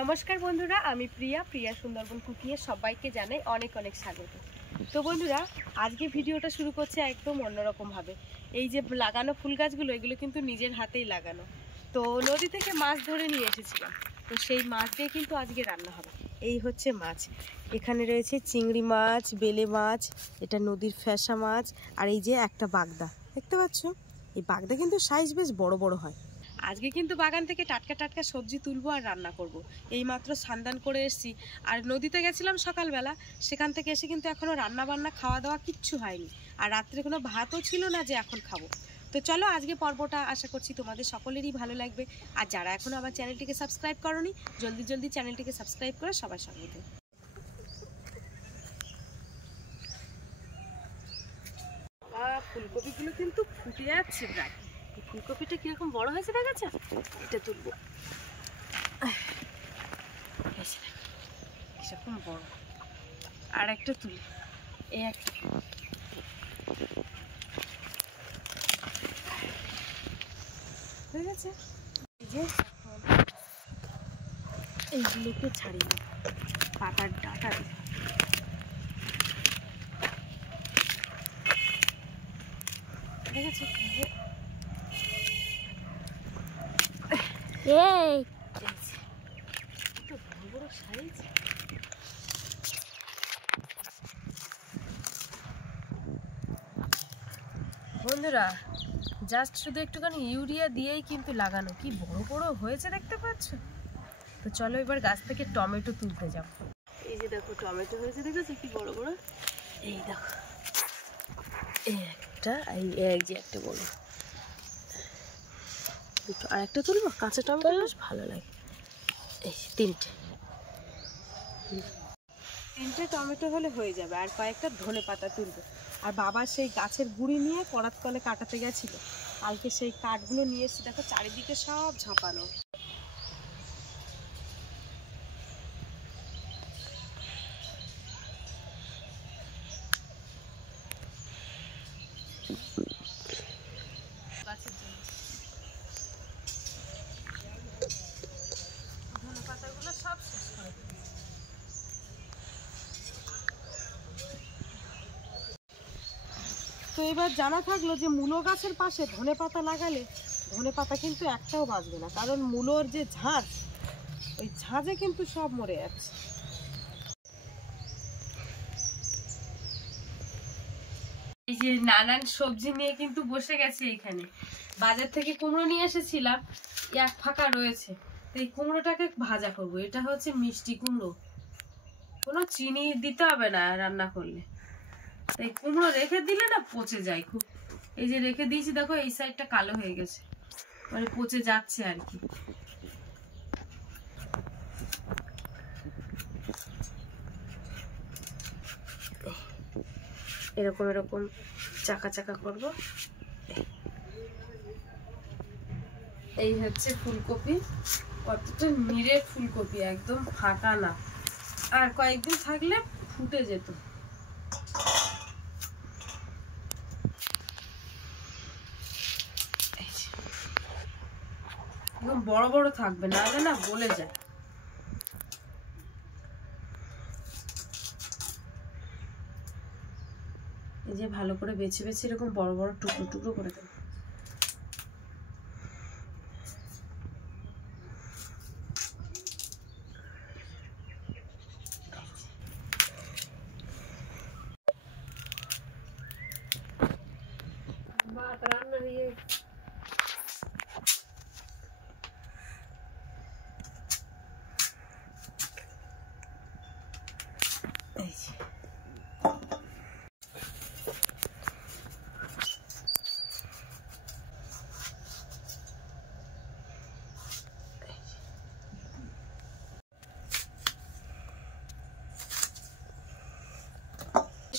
নমস্কার বন্ধুরা, আমি প্রিয়া সুন্দরবন কুকিংয়ে সবাইকে জানাই অনেক অনেক স্বাগত। তো বন্ধুরা, আজকে ভিডিওটা শুরু করছে একদম অন্যরকম ভাবে। এই যে লাগানো ফুল গাছগুলো, এগুলো কিন্তু নিজের হাতেই লাগানো। তো নদী থেকে মাছ ধরে নিয়ে এসেছিলাম, তো সেই মাছ দিয়ে কিন্তু আজকে রান্না হবে। এই হচ্ছে মাছ, এখানে রয়েছে চিংড়ি মাছ, বেলে মাছ, এটা নদীর ফ্যাসা মাছ, আর এই যে একটা বাগদা দেখতে পাচ্ছ। এই বাগদা কিন্তু সাইজ বেশ বড় বড় হয়। আজকে কিন্তু বাগান থেকে টাটকা টাটকা সবজি তুলবো আর রান্না করব। এইমাত্র স্নান করে এসেছি, আর নদীতে গেছিলাম সকালবেলা, সেখান থেকে এসে কিন্তু এখনও রান্না বান্না খাওয়া দাওয়া কিচ্ছু হয়নি, আর রাত্রে কোনো ভাতও ছিল না যে এখন খাবো। তো চলো আজকে পর্বটা আশা করছি তোমাদের সকলেরই ভালো লাগবে। আর যারা এখনও আমার চ্যানেলটিকে সাবস্ক্রাইব করোনি, জলদি জলদি চ্যানেলটিকে সাবস্ক্রাইব করে সবার সঙ্গে থেকো। ফুলকপিগুলো কিন্তু ফুটে যাচ্ছে প্রায়। ফুলকপিটা কিরকম বড় হয়েছে দেখাচ্ছে, এটা তুলবো। এরকম বড়, আর একটা তুলি, এই একটা হয়ে গেছে। এই যে এইগুলোকে ছাড়িয়ে পাতার ডাঁটা দিয়ে ঠিক আছে। বড় সাইজ। বন্ধুরা, জাস্ট শুধু একটুখানি ইউরিয়া দিয়েই কিন্তু লাগানো, কি বড় বড় হয়েছে দেখতে পাচ্ছ। তো চলো এবার গাছ থেকে টমেটো তুলতে যাবো। এই যে দেখো টমেটো হয়েছে, দেখেছো কি বড় বড়। এই দেখো এই একটা, এই যে একটা বড়, দুটো, আর একটা তুলবো। কাঁচা টমেটো বেশ ভালো লাগে। এই তিনটে টমেটো হলে হয়ে যাবে। আর কয়েকটা ধনে পাতা তুলবো। আর বাবা সেই গাছের গুঁড়ি নিয়ে করাত কলে কাটাতে গেছিল, কালকে সেই কাঠগুলো নিয়ে এসেছি। দেখো চারিদিকে সব ঝাঁপানো। গাছের জন্য ধনে পাতাগুলো সব শেষ করে দিই। তো এবার জানা থাকলো যে মূলো গাছের পাশে ধনে পাতা লাগালে ধনে পাতা কিন্তু একটাও বাঁচবে না, কারণ মূলোর যে ঝাঁজ, ওই ঝাঁজে কিন্তু সব মরে যাচ্ছে। এই যে নানান সবজি নিয়ে কিন্তু বসে গেছে এখানে। বাজার থেকে কুমড়ো নিয়ে এসেছিলাম, এক ফাঁকা রয়েছে। এই কুমড়োটাকে ভাজা করব। এটা হচ্ছে মিষ্টি কুমড়ো, কোনো চিনি দিতে হবে না রান্না করলে। এই কুমড়ো রেখে দিলে না পচে যায় খুব। এই যে রেখে দিয়েছি, দেখো এই সাইডটা কালো হয়ে গেছে, মানে পচে যাচ্ছে আর কি। এরকম এরকম চাকা চাকা করব। এই হচ্ছে ফুলকপি, কতটা নিরেট ফুলকপি, একদম ফাটা না। আর কয়েকদিন থাকলে ফুটে যেত। একদম বড় বড় থাকবে, নাহলে না গলে যায়। এই যে ভালো করে বেছে বেছে এরকম বড় বড় টুকরো টুকরো করে দেবো। রান্না হয়ে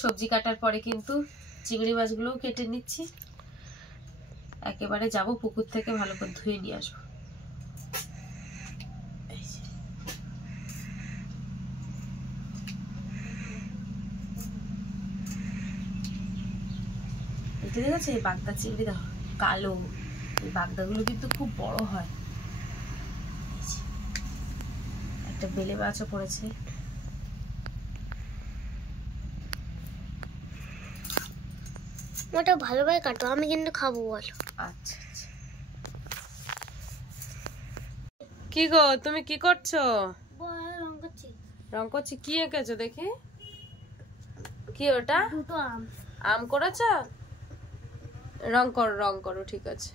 সবজি কাটার পরে কিন্তু চিংড়ি মাছগুলোও কেটে নিচ্ছি। একেবারে যাব পুকুর থেকে ভালো করে ধুয়ে নিয়ে আসবো। এটা দেখেছো এই বাগদা চিংড়ি, দেখো কালো। এই বাগদাগুলো কিন্তু খুব বড় হয়। একটা বেলে মাছও পড়েছে। ওটা ভালোভাবে কাটো, আমি কিন্তু খাবো। বলো। আচ্ছা আচ্ছা। কি গো তুমি কি করছো? রং করছি। রং করছি? কি এঁকেছো দেখি? কি ওটা? দুটো আম। আম করেছো? রং করো রং করো, ঠিক আছে।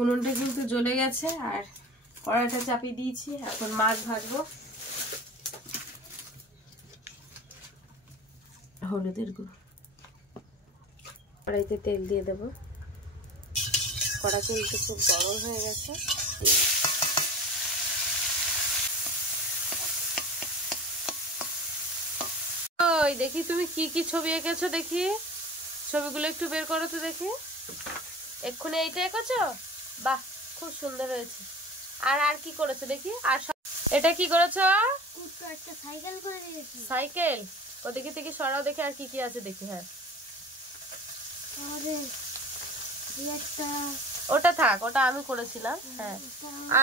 উনুনটা কিন্তু জ্বলে গেছে আর কড়াইটা চাপিয়ে দিয়েছি। এখন মাছ ভাজবো। হলুদের গুঁড়ো, কড়াইতে তেল দিয়ে দেবো। কড়া কিন্তু খুব গরম হয়ে গেছে। ওই দেখি তুমি কি কি ছবি এঁকেছো দেখি, ছবিগুলো একটু বের করো তো দেখি। এক্ষুনি এইটা এঁকেছো? বাহ, খুব সুন্দর হয়েছে। আর আর কি করেছো দেখি? আর এটা কি করেছো? একটা সাইকেল করে দিয়েছি। সাইকেল? ও দেখি দেখি সরাও দেখি আর কি কি আছে দেখি। হ্যাঁ, ওটা থাক, ওটা আমি করেছিলাম। হ্যাঁ,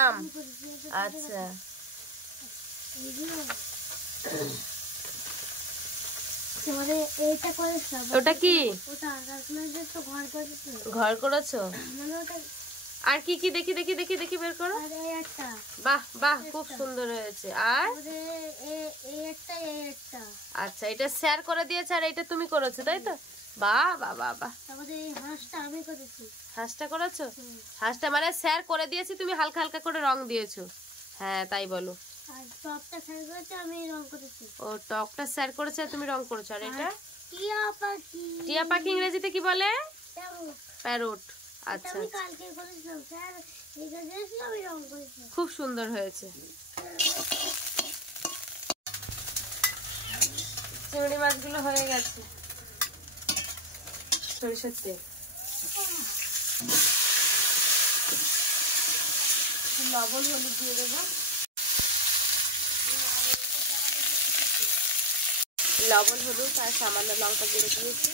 আম। আচ্ছা, ওটা কি? ঘর করেছো? আর কি কি দেখি দেখি দেখি দেখি বের করো। বাহ বাহ, খুব সুন্দর হয়েছে। আর আচ্ছা, এটা শেয়ার করে দিয়েছে আর এটা তুমি করেছো, তাই তো? বাহ বাহ বাহ বাহ। হাঁসটা করেছো? হাঁসটা মানে শেয়ার করে দিয়েছি, তুমি হালকা হালকা করে রং দিয়েছো। হ্যাঁ, তাই বলো। ও, টকটা শেয়ার করেছে আর তুমি রং করেছো। আর এটা টিয়া পাখি ইংরেজিতে কি বলে? প্যারট। আচ্ছা, খুব সুন্দর হয়েছে। চিংড়ি মাছগুলো হয়ে গেছে। সরিষার তেল, লবণ হলুদ দিয়ে দেবো। লবণ হলুদ আর সামান্য লঙ্কা দিয়ে দিয়েছি।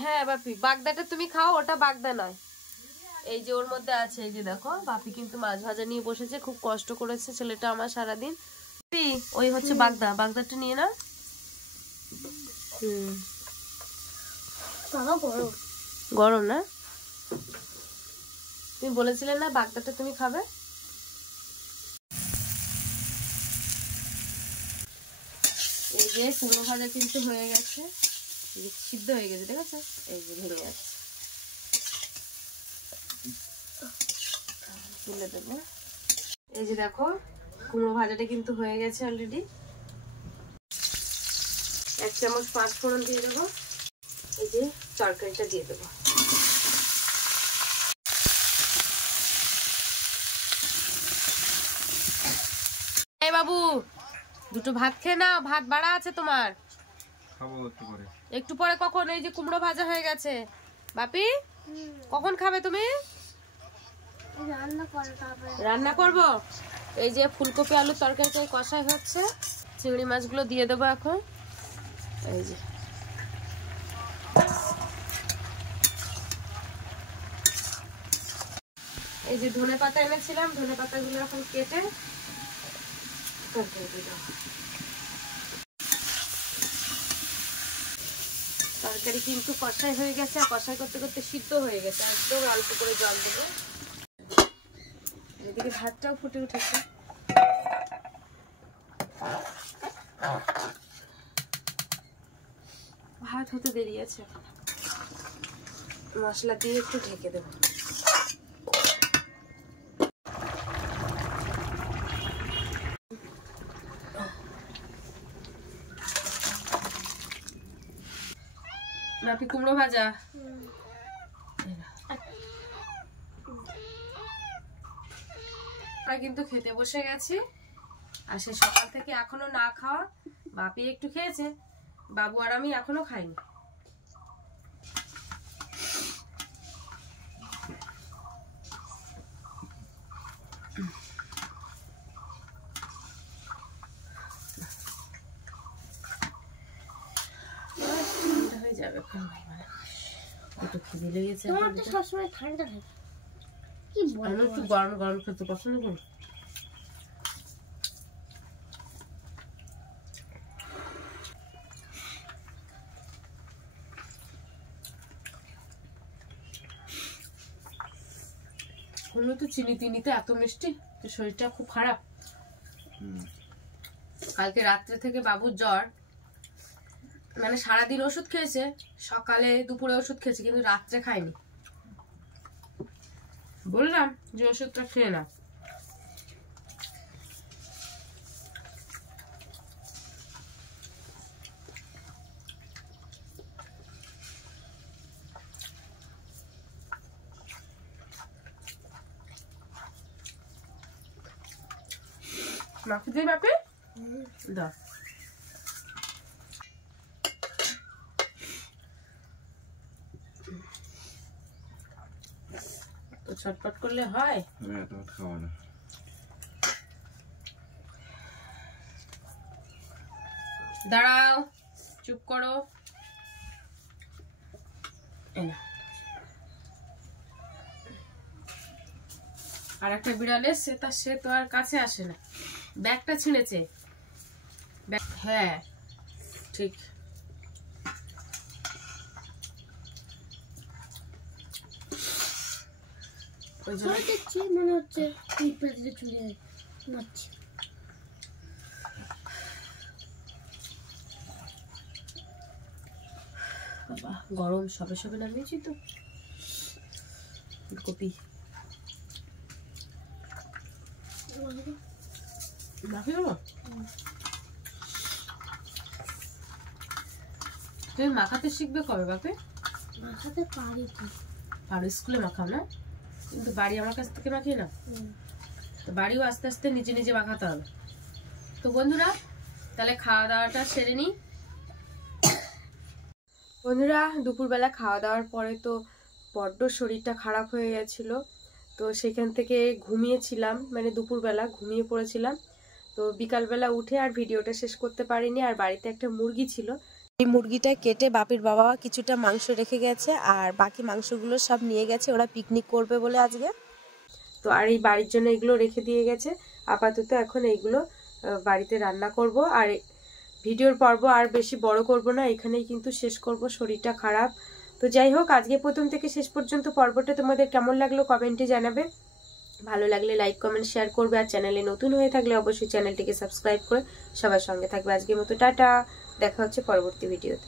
হ্যাঁ বাপি, বাগদাটা তুমি খাও, ওটা বাগদা নয়। এই যে ওর মধ্যে আছে, এই যে দেখো, বাপি কিন্তু মাছ ভাজা নিয়ে বসেছে। খুব কষ্ট করেছে ছেলেটা আমার সারাদিন। ওই হচ্ছে বাগদা, বাগদাটা নিয়ে না। গরম না? তুমি বলেছিলে না বাগদাটা তুমি খাবে? এই যে কুমড়ো ভাজা কিন্তু হয়ে গেছে, সিদ্ধ হয়ে গেছে, দেখেছো? এই যে ভেঙে যাচ্ছে, তুলে দেবো। এই যে দেখো, কুমড়ো ভাজাটা কিন্তু হয়ে গেছে অলরেডি। 1 চামচ 5 ফোড়ন দিয়ে দেবো। এই যে তরকারিটা দিয়ে দেবো। এই বাবু, দুটো ভাত খেয়ে নাও, ভাত বাড়া আছে তোমার। খাবো একটু পরে। কখন? এই যে কুমড়ো ভাজা হয়ে গেছে। বাপি, কখন খাবে তুমি? রান্না করব। এই যে ফুলকপি আলুর তরকারিটা কষাই হচ্ছে, চিংড়ি মাছগুলো দিয়ে দেবো এখন। এই যে এই যে ধনে পাতা এনেছিলাম, ধনে পাতাগুলো এখন কেটে তরকারি দিয়ে দেবো। তরকারি কিন্তু কষাই হয়ে গেছে, আর কষাই করতে করতে সিদ্ধ হয়ে গেছে। একদম অল্প করে জল দেবো। এদিকে ভাতটাও ফুটে উঠেছে। ভাত হতে দেরি আছে, মশলা দিয়ে একটু ঢেকে দেবো। বাপি, কুমড়ো ভাজা। আমরা কিন্তু খেতে বসে গেছি। আর সে সকাল থেকে এখনো না খাওয়া। বাপি একটু খেয়েছে, বাবু আর আমি এখনো খাইনি। হয়ে যাবে, একটু খিদে লেগেছে। সবসময় ঠান্ডা থাকে। কি বড় একটু গরম গরম খেতে পছন্দ করি। তো চিনি তিনিতে এত মিষ্টি, তো শরীরটা খুব খারাপ। কালকে রাত্রে থেকে বাবুর জ্বর, মানে সারাদিন ওষুধ খেয়েছে, সকালে দুপুরে ওষুধ খেয়েছে, কিন্তু রাত্রে খায়নি। বললাম যে ওষুধটা খেয়ে না। মাখি দিই বাপে, দাও। তো ছটপট করলে হয়। দাঁড়াও, চুপ করো। আর একটা বিড়াল এসছে, সে তো আর কাছে আসে না। ব্যাগটা ছিঁড়েছে। হ্যাঁ ঠিক। মনে হচ্ছে গরম সবে সবে নামিয়েছি তো। ফুলকপি তুমি মাখাতে শিখবে কবে বাপে? মাখাতে পারি তো। পারো, স্কুলে মাখাও না? কিন্তু বাড়ি আমার কাছ থেকে মাখিয়ে না। তো বাড়িও আস্তে আস্তে নিজে নিজে মাখাতে হবে। তো বন্ধুরা, তাহলে খাওয়া দাওয়াটা সেরে নিই। বন্ধুরা, দুপুরবেলা খাওয়া দাওয়ার পরে তো বড্ড শরীরটা খারাপ হয়ে গেছিল। তো সেখান থেকে ঘুমিয়েছিলাম, মানে দুপুরবেলা ঘুমিয়ে পড়েছিলাম। তো বিকালবেলা উঠে আর ভিডিওটা শেষ করতে পারিনি। আর বাড়িতে একটা মুরগি ছিল, এই মুরগিটা কেটে বাপির বাবা কিছুটা মাংস রেখে গেছে, আর বাকি মাংসগুলো সব নিয়ে গেছে ওরা পিকনিক করবে বলে আজকে। তো আর এই বাড়ির জন্য এগুলো রেখে দিয়ে গেছে। আপাতত এখন এইগুলো বাড়িতে রান্না করব। আর ভিডিওর পর্ব আর বেশি বড় করব না, এখানেই কিন্তু শেষ করব, শরীরটা খারাপ। তো যাই হোক, আজকে প্রথম থেকে শেষ পর্যন্ত পর্বটা তোমাদের কেমন লাগলো কমেন্টে জানাবে। ভালো লাগলে লাইক কমেন্ট শেয়ার করবে। আর চ্যানেলে নতুন হয়ে থাকলে অবশ্যই চ্যানেলটিকে সাবস্ক্রাইব করে সবার সঙ্গে থাকবে। আজকের মতো টাটা, দেখা হচ্ছে পরবর্তী ভিডিওতে।